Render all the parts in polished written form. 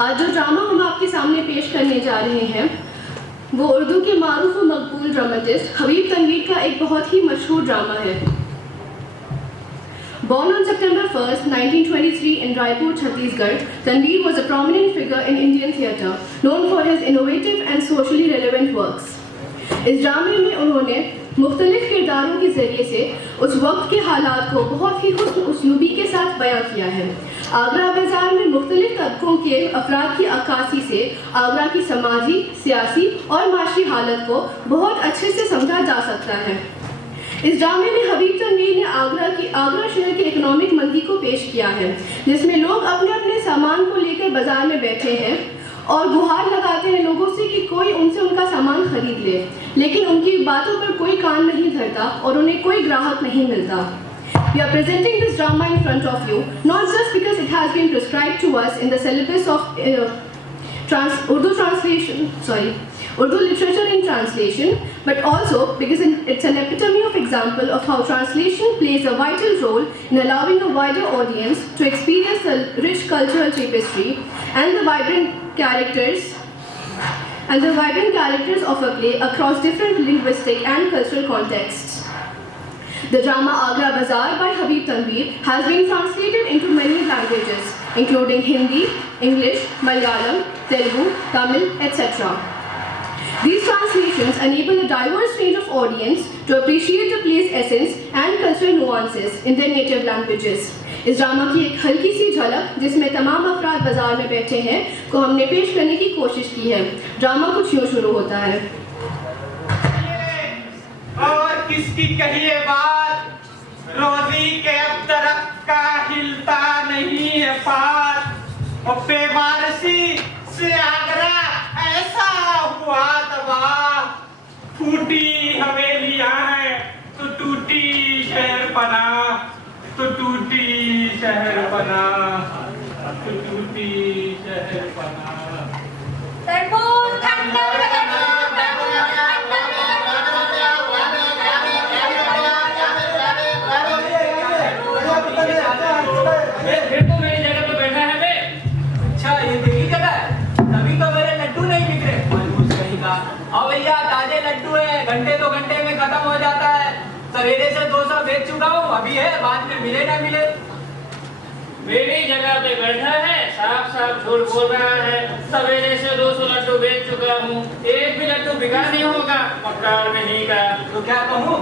आज जो ड्रामा हम आपके सामने पेश करने जा रहे हैं वो उर्दू के मारूफ व मकबूल ड्रामेटिस्ट हबीब तनवीर का एक बहुत ही मशहूर ड्रामा है। Born on September 1st, 1923 in Raipur, Chhattisgarh, Tanveer was a prominent figure in Indian theatre, known for his innovative and socially relevant works. इस ड्रामे में उन्होंने मुख्तलिफ किरदारों के जरिए से उस वक्त के हालात को बहुत ही हुस्न उसलूबी के साथ बयां किया है। आगरा बाजार में मुख्तलिफ तबकों के अफराद की अक्कासी से आगरा की समाजी, सियासी और माशी हालत को बहुत अच्छे से समझा जा सकता है। इस ड्रामे में हबीब तनवीर ने आगरा शहर की इकोनॉमिक मंदी को पेश किया है, जिसमें लोग अपने अपने सामान को लेकर बाजार में बैठे हैं और गुहार लगाते हैं लोगों से कि कोई उनसे उनका सामान खरीद ले, लेकिन उनकी बातों पर कोई कान नहीं धरता और उन्हें कोई ग्राहक नहीं मिलता। We are presenting this drama in front of you not just because it has been prescribed to us in the syllabus of Urdu literature in translation, but also because it's an epitome of example of how translation plays a vital role in allowing a wider audience to experience the rich cultural tapestry and the vibrant characters of a play across different linguistic and cultural contexts. The drama Agra Bazaar by Habib Tanveer has been translated into many languages, including Hindi, English, Malayalam, Telugu, Tamil, etc. These translations enable a diverse range of audience to appreciate the play's essence and cultural nuances in their native languages. इस drama की एक हल्की सी झलक जिसमें तमाम अफराद बाजार में बैठे हैं को हमने पेश करने की कोशिश की है। ड्रामा कुछ यूँ शुरू होता है। और किसकी कहिए बात, रोजी के अब दरख्त का हिलता नहीं है पात, और बेवारसी से आगरा ऐसा हुआ तबाह, फूटी हवेलियां हैं तो टूटी शहर पना, तो टूटी शहर पना, तो टूटी शहर पना। फिर तो मेरी जगह पे बैठा है बे। अच्छा ये तेरी जगह है, तभी तो मेरे लड्डू नहीं बिक रहे। मनहूस कहीं का। और भैया ताजे लड्डू है, घंटे 2 घंटे में खत्म हो जाता है। सवेरे से 200 बेच चुका हूँ, अभी है, बाद में मिले ना मिले। मेरी जगह पे बैठा है, साफ साफ झूठ बोल रहा है। सवेरे से 200 लड्डू बेच चुका हूँ, एक भी लड्डू बिका नहीं होगा मक्कार में नहीं का। तो क्या कहूँ,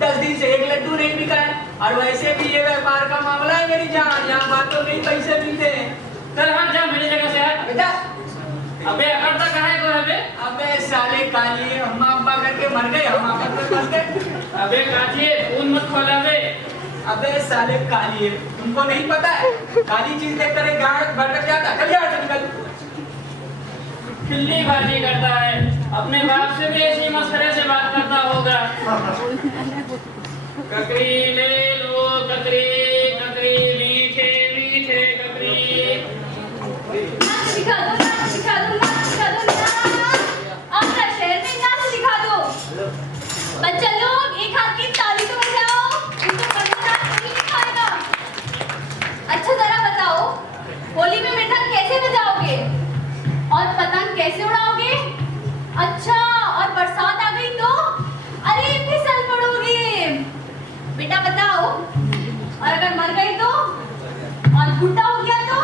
10 दिन से एक लड्डू नहीं बिका है। और वैसे भी ये व्यापार का मामला है मेरी जान, यहाँ बातों नहीं पैसे मिलते हैं। चल हट जा मेरी जगह से हट। बेटा अबे अकड़ता कहाँ है को है बे? अबे साले काली अम्मा अब्बा करके मर गए, हम आपस में फंस गए। अबे काजिए फोन मत खोला बे। अबे साले काली, तुमको नहीं पता है, काली चीज देख कर गाड़ भटक जाता। चल यार चल निकल। खिल्ली बाजी करता है, अपने बाप से भी ऐसी मस्करे से बात करता होगा। ककरी ले लो ककरी, ककरी मीठे मीठे ककरी। सिखा दो आगरा शहर में नाच सिखा दो। बच्चा लोग एक हाथ की ताली तो बजाओ, इनको मजेदार नहीं दिखाएगा। अच्छा जरा बताओ, होली में मीठा कैसे बजाओगे और पतंग कैसे उड़ाओगे? अच्छा और बरसात आ गई तो अरे फिसल पड़ोगे। बेटा बताओ, और अगर मर गई तो और बूढ़ा हो गया तो?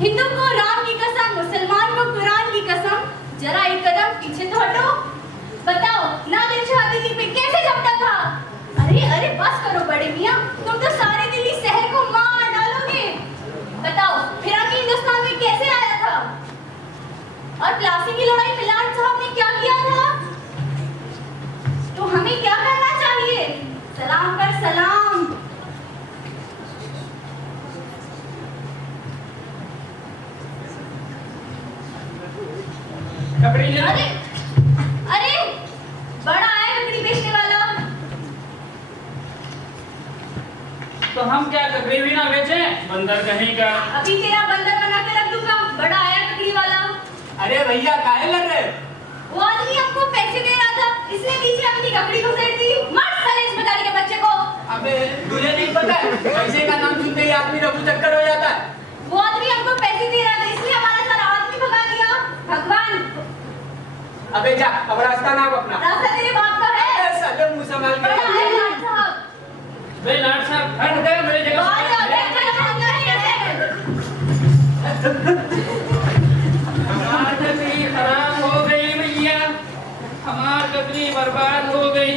हिंदू को राम की कसम, मुसलमान को कुरान की कसम, जरा एक कदम पीछे तो हटो। बताओ नादिर शाह दिल्ली पे कैसे झपटा था? अरे बस करो बड़े मियां, तुम तो सारे दिल्ली शहर को मार डालोगे। बताओ फिर आके हिंदुस्तान में कैसे आया था? और प्लासी की लड़ाई में लाट साहब ने क्या किया था? तो हमें क्या करना चाहिए? सलाम पर सलाम। ककड़ी ले लो। अरे बड़ा है ककड़ी बेचने वाला। तो हम क्या ककड़ी भी ना बेचे, बंदर कहीं का। अभी तेरा बंदर बना के रख दूंगा। बड़ा आया ककड़ी वाला। अरे भैया काहे लड़ रहे? वो आदमी हमको पैसे दे रहा था, इसने पीछे अपनी ककड़ी घुसेड़ दी। मार साले इस बताने के बच्चे को। अबे तुझे नहीं पता है, पैसे का नाम सुनते ही आदमी रफू चक्कर हो जाता है। वो आदमी हमको पैसे दे रहा था, अबे जा, अब रास्ता नाप अपना। रास्ता तेरे बाप का है। अरे साले मुंह संभाल के। बड़ा है लाट साहब। बे लाट साहब हट गए मेरी जगह बाहर से। आ गए, खड़ा होना है कैसे? हमारी ककड़ी खराब हो गई भैया, हमारी ककड़ी बर्बाद हो गई।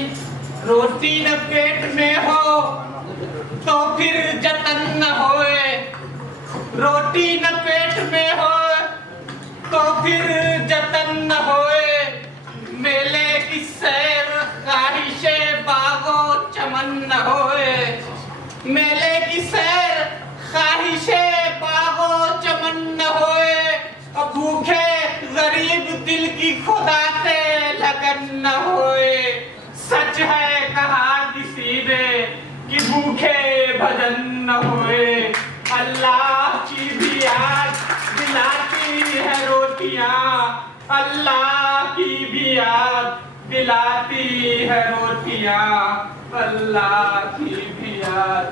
रोटी न पेट में हो तो फिर जतन न होए, रोटी न पेट में हो तो फिर जतन न होए। मेले की सैर ख्वाहिशे बागो चमन न होए, मेले की सैर ख्वाहिशे बागो चमन न होए। अब भूखे गरीब दिल की खुदा से लगन न होए। सच है कहा किसी ने कि भूखे भजन न होए। अल्लाह की भी याद दिलाती है रोटियां, अल्लाह की भी याद दिलाती है रोटियां, अल्लाह की भी याद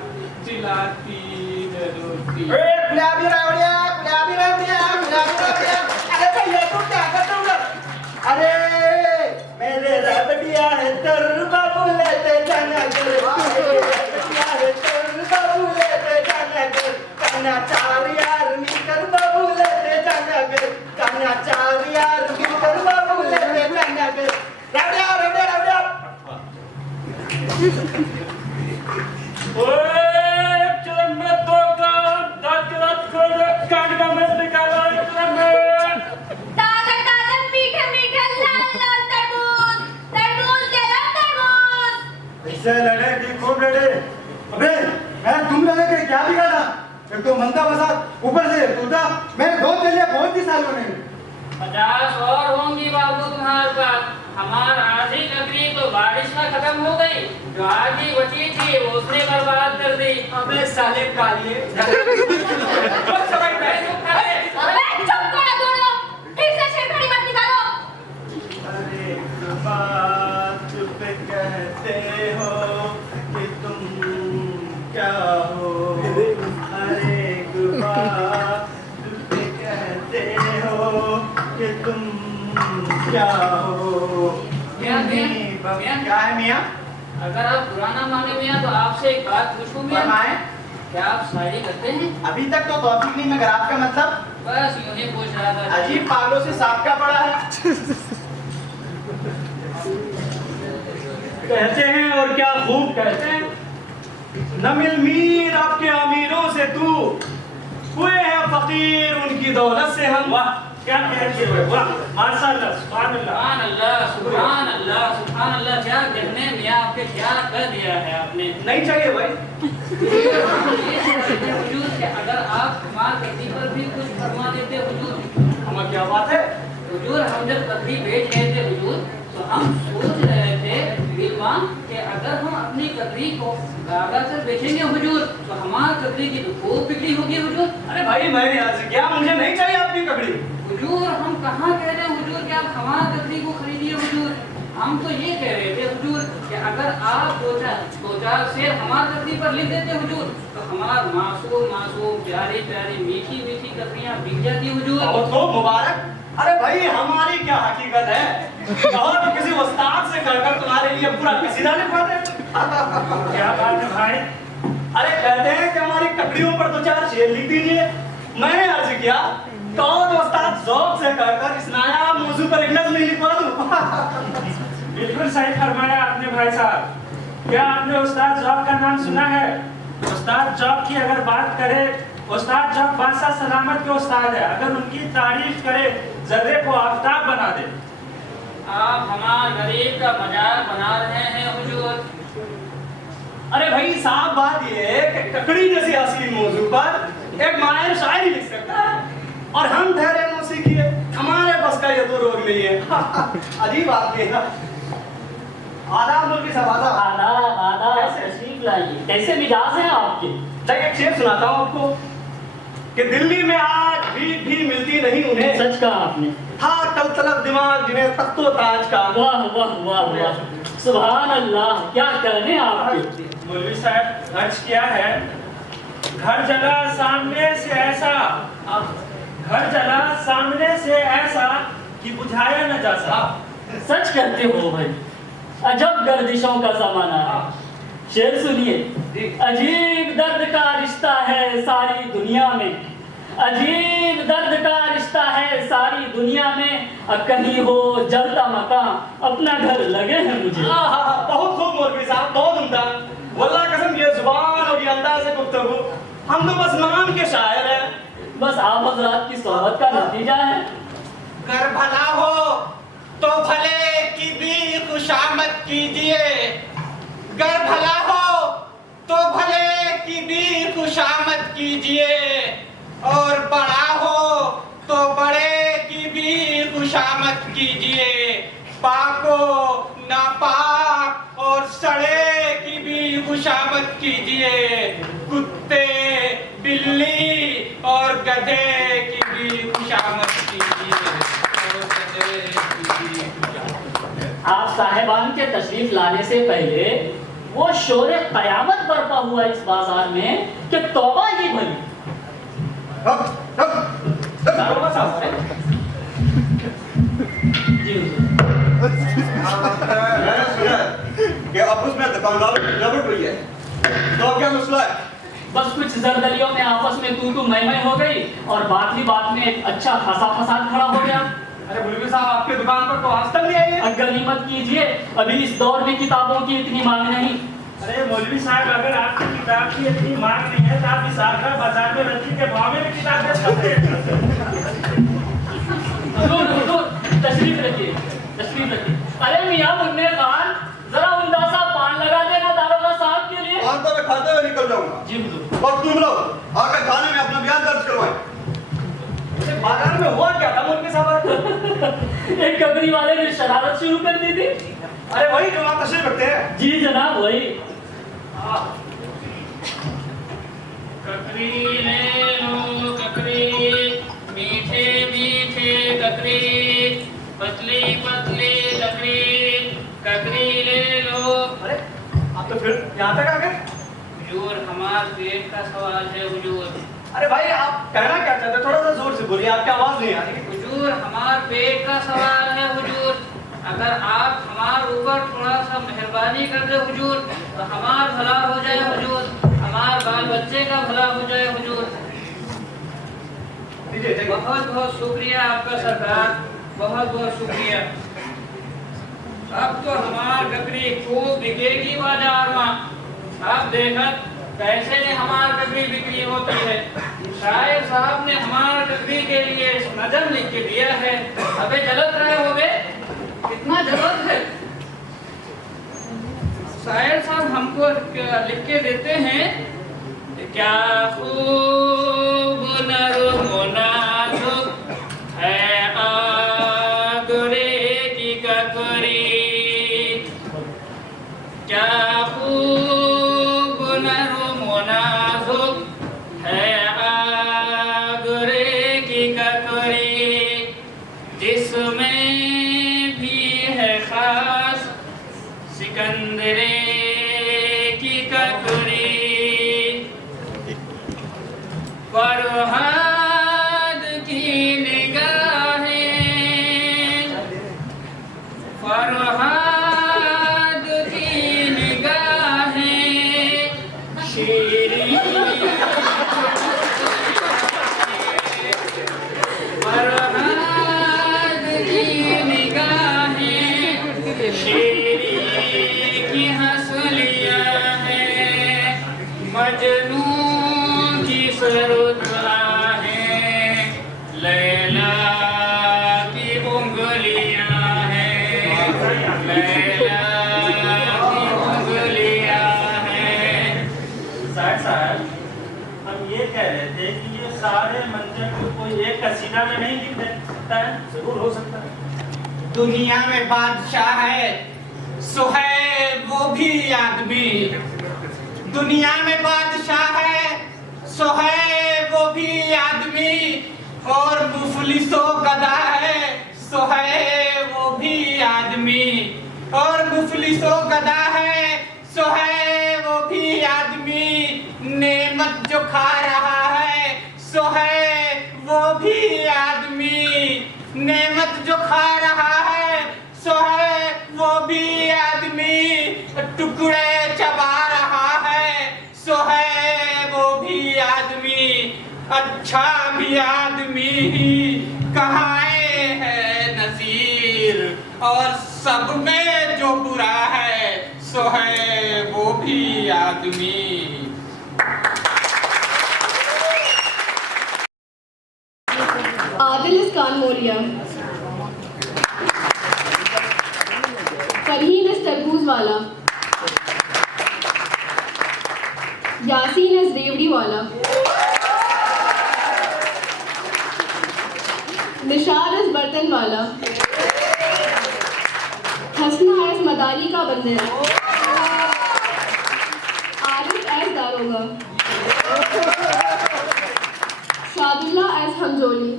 दिलाती है रोटियां। गुलाबी रावड़िया, गुलाबी रावड़िया, गुलाबी रावड़िया। अरे भैया तुम क्या करते हो उधर? अरे मेरे रावड़िया है तर बाबू लेते जाना कर, मेरे रावड़िया है तर बाबू लेते जाना कर। कान्हा चार यार मिलकर बाबू लेते जाना कर, कान्हा चार यार मिलकर बाबू लेते जाना कर। रावड़िया, रावड़िया, रावड़िया। ताजा ताजा मीठे मीठे लाल लाल तरबूज, तरबूज ले लो तरबूज। ऐसे लड़े कि खूब लड़े। अबे मैं तुम लड़े के क्या बिगाड़ा? एक तो मंदा बसा, ऊपर से टूटा। मैं दो चलिए बहुत ही सालों ने। 50 और होंगी बाबू तुम्हारे पास। हमार आधी ककड़ी तो बारिश में खत्म हो गई, जो आधी बची थी वो उसने बर्बाद कर दी। अबे साले कालिए। कुछ समझ में नहीं आता है। अबे चुप करो दोनों, फिर से शेरखड़ी मत निकालो। अरे बात पे कहते हो कि तुम क्या हो? अरे बात पे कहते हो कि तुम क्या हो? मियां, मियां, क्या है मियाँ? अगर आप पुराना माने मियां तो आपसे एक बात पूछूं मियां, फरमाएं। क्या आप शायरी करते हैं? अभी तक तो तौफीक नहीं मगर आपका मतलब? बस यूं ही पूछ रहा था। अजीब पागलों से सांप क्या पड़ा है? कहते हैं और क्या खूब कहते हैं, न मिल मीर आपके अमीरों से तू, हुए हैं फकीर उनकी दौलत से हम। वाह क्या कहते हो, वाह माशाअल्लाह, सुभान अल्लाह। सुभान अल्लाह, सुभान अल्लाह, सुभान अल्लाह। क्या कहने मियां, आपके क्या कर दिया है आपने। नहीं चाहिए भाई। हुजूर कि अगर आप हमार गद्दी पर भी कुछ फरमा देते हुजूर। हमें क्या बात है? हुजूर हम जब ककड़ी बेच रहे थे हुजूर, तो हम सोच रहे थे दिलवान कि अगर हम अपनी ककड़ी को गागा से बेचेंगे हुजूर, तो हमार ककड़ी की तो खूब बिक्री होगी हुजूर। अरे भाई मैंने आज क्या, मुझे नहीं चाहिए आपकी ककड़ी। हुजूर हम कहाँ कह रहे हैं हुजूर कि आप हमार ककड़ी को खरीदिए हुजूर। हम तो ये कह रहे थे हुजूर कि अगर आप दो चार शेर हमार ककड़ी पर लिख देते हुजूर, तो हमार मासूम मासूम प्यारी प्यारी मीठी मीठी ककड़ियाँ बिक जाती हुजूर। बहुत खूब, मुबारक। अरे भाई हमारी क्या हकीकत है, और किसी उस्ताद से कहकर तुम्हारे लिए पूरा कसीदा लिखवा दे। क्या बात है भाई? अरे कहते हैं कि हमारी ककड़ियों पर दो चार शेर लिख दीजिए। मैंने अर्ज किया तो उस्ताद ज़ौक़ से कहकर इस नायाब मौजू पर एक नज़्म लिखवा दूं। बिल्कुल सही फरमाया आपने भाई साहब। क्या आपने उस्ताद ज़ौक़ का नाम सुना है? उस्ताद ज़ौक़ की अगर बात करें, उस्ताद ज़ौक़ बादशाह सलामत के उस्ताद है। अगर उनकी तारीफ करे, जर्रे को आफताब बना दे। आप हमार गरीब का मजाक बना रहे हैं हुजूर। अरे भाई साहब बात ये है कि ककड़ी जैसी असली मौजू पर एक माहिर शायरी लिख सकता है, और हम ठहरे मौसीकी है, हमारे बस का ये तो रोग नहीं है। अजीब बात है। आदाब मुल्की साहब, आदाब। आदाब आदाब, कैसे? तशरीफ लाइए। कैसे मिजाज हैं आपके? चलिए एक शेर सुनाता हूँ आपको कि दिल्ली में आज भी मिलती नहीं उन्हें, सच कहा आपने। था कल तलब दिमाग जिन्हें तख्तो ताज का। वाह वाह वाह वाह, सुभान अल्लाह, क्या कहने आपके। मौलवी साहब अर्ज किया है, घर जला सामने से ऐसा, घर जला सामने से ऐसा कि बुझाया न जा सका। सच कहते हो भाई, अजब गर्दिशों का जमाना है। शेर सुनिए। अजीब दर्द का रिश्ता है सारी दुनिया में, अजीब दर्द का रिश्ता है सारी दुनिया में, अब कहीं हो जलता मकान अपना घर लगे हैं मुझे। बहुत खूब मौलवी साहब, बहुत उम्दा। वल्लाह कसम, ये जुबान और ये अंदाज़ से गुफ्तगू, हम तो बस नाम के शायर हैं। बस आप हजरात की सोहबत का नतीजा है। कर भला हो तो भले की भी खुशामद कीजिए, गर भला हो तो भले की भी खुशामद कीजिए, और बड़ा हो तो बड़े की भी खुशामद कीजिए, पाको नापाक और सड़े की भी खुशामद कीजिए, कुत्ते बिल्ली और गधे की भी खुशामद कीजिए, और गधे की भी खुशामद। आप साहिबान के तशरीफ लाने से पहले वो शोरे कयामत बरपा हुआ इस बाजार में कि तौबा ही भली। दारोगा साहब, जी हुजूर। मैंने सुना है कि आपस में दुकानदारों की लपट हुई है, तो क्या मसला है? बस कुछ जरदलियों में आपस में तू मैं हो गई और बात ही बात में एक अच्छा खासा फसाद खड़ा हो गया। अरे मौलवी साहब, आपके दुकान पर तो आज तक नहीं आई है। गनीमत कीजिए, अभी इस दौर में किताबों की इतनी मांग नहीं। अरे मौलवी साहब, अगर आपकी किताब की इतनी मांग नहीं है तो आप इस आखिर बाजार में रद्दी के भाव में भी किताब बेच सकते हैं। हुजूर, तशरीफ रखिए, तशरीफ रखिए। अरे मियां मुन्ने खान, जरा उमदा सा पान लगा देना दारोगा साहब के लिए। पान तो मैं खाते हुए निकल जाऊंगा। जी हुजूर। और तुम लोग आकर थाने में अपना बयान दर्ज करवाएं। बाजार में हुआ क्या था मौलवी साहब? एक कबरी वाले ने शरारत शुरू कर दी थी। अरे वही जो आप तशरीफ रखते हैं। जी जनाब, वही। ककरी ले लो ककरी, मीठे मीठे ककरी, पतली पतली ककरी, ककरी ले लो। अरे आप तो फिर यहाँ तक आ गए। हुजूर, हमारा पेट का सवाल है हुजूर। अरे भाई, आप कहना क्या चाहते हैं? थोड़ा सा जोर से बोलिए, आपकी आवाज नहीं आ रही। हुजूर, हमार पेट का सवाल है हुजूर। अगर आप हमारे ऊपर थोड़ा सा मेहरबानी कर दे हुजूर, तो हमार भला हो जाए हुजूर, हमार बाल बच्चे का भला हो जाए हुजूर। बहुत बहुत शुक्रिया आपका सरकार, बहुत बहुत शुक्रिया। अब तो हमार बकरी खूब बिकेगी बाजार में। आप देखत कैसे ने हमार बकरी बिक्री होती है। शायर साहब ने हमार बकरी के लिए नजम लिख के दिया है। अबे जलत रहे होगे, कितना जलत है। शायर साहब हमको लिख के देते हैं, क्या खूब नरम नाजुक है आगरे की ककरी, क्या खूब नरम नाजुक है आगरे की ककरी, जिसमें भी है खास सिकंदरे की ककरी। फरहाद की निगाहें, फरहाद की निगाहें शीरी, फरहाद की निगाहें शीरी की हंसलियां हैं, मजनू की सरुदाहें, लैला की उंगलियां हैं, लैला की उंगलियां हैं। साहब, हम ये कह रहे थे कि ये सारे मंजर को कोई एक कसीदा में नहीं लिख सकता है? जरूर हो सकता है। दुनिया में बादशाह है सो है वो भी आदमी, दुनिया में बादशाह है सो है वो भी आदमी, और मुफलिसो गधा है सो है वो भी आदमी, और मुफलिसो गधा है सो है वो भी आदमी, नेमत जो खा रहा है सो है वो भी आदमी, नेमत जो खा रहा है सो भी आदमी ही कहाए है नजीर, और सब में जो बुरा है सो है वो भी आदमी। Adil is Kanmoria. Farheen is Tarboozwala. Yasin is Revdiwala. Nishad is Bartanwala. Hasna is Madani ka Bandera. Arif as Daroga. Shadullah as Hamjoli.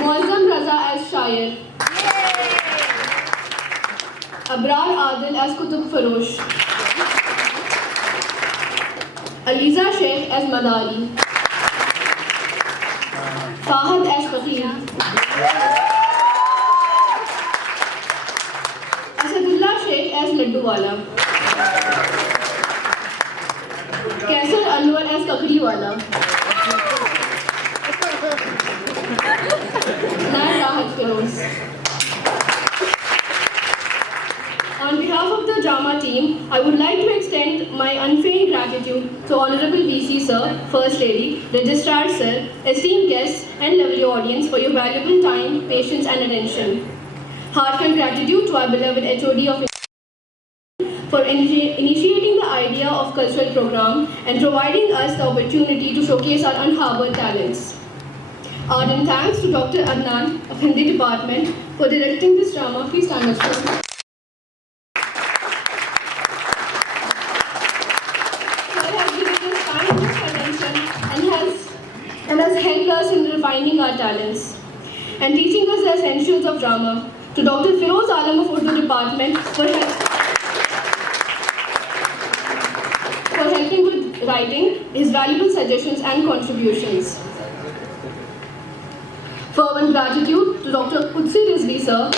Muazzam Raza as Shayer. Abrar Adil as Kutub Farosh. Aliza Sheikh as Madari. Fahad as Fakir. Asadullah Sheikh as Ladduwala. Kaisar Anwar as Kakriwala. Nair Rahat Feroz. On behalf of the drama team, I would like to extend my unfeigned gratitude to Honorable VC Sir, First Lady, Registrar Sir, esteemed guests and lovely audience for your valuable time, patience and attention. Heartfelt gratitude to our beloved HOD of for initiating the idea of cultural program and providing us the opportunity to showcase our unharbored talents. Ardent thanks to Dr. Adnan of Hindi Department for directing this drama. Please stand up, sir. Sir has given us time and attention and has helped us in refining our talents and teaching us the essentials of drama. To Dr. Feroz Alam of Urdu Department for helping with writing, his valuable suggestions and contributions. Fervent gratitude to Dr. Qudsi Rizvi sir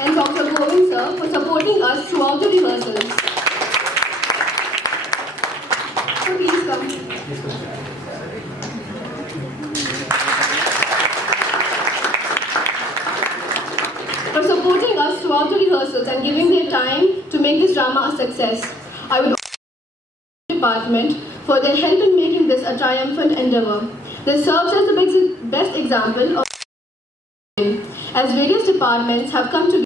and Dr. Govind sir for supporting us throughout the rehearsals. So please come. For supporting us throughout the rehearsals and giving their time to make this drama a success. I would also thank the department for their help in making this a triumphant endeavor. This serves as the best example of as various departments have come together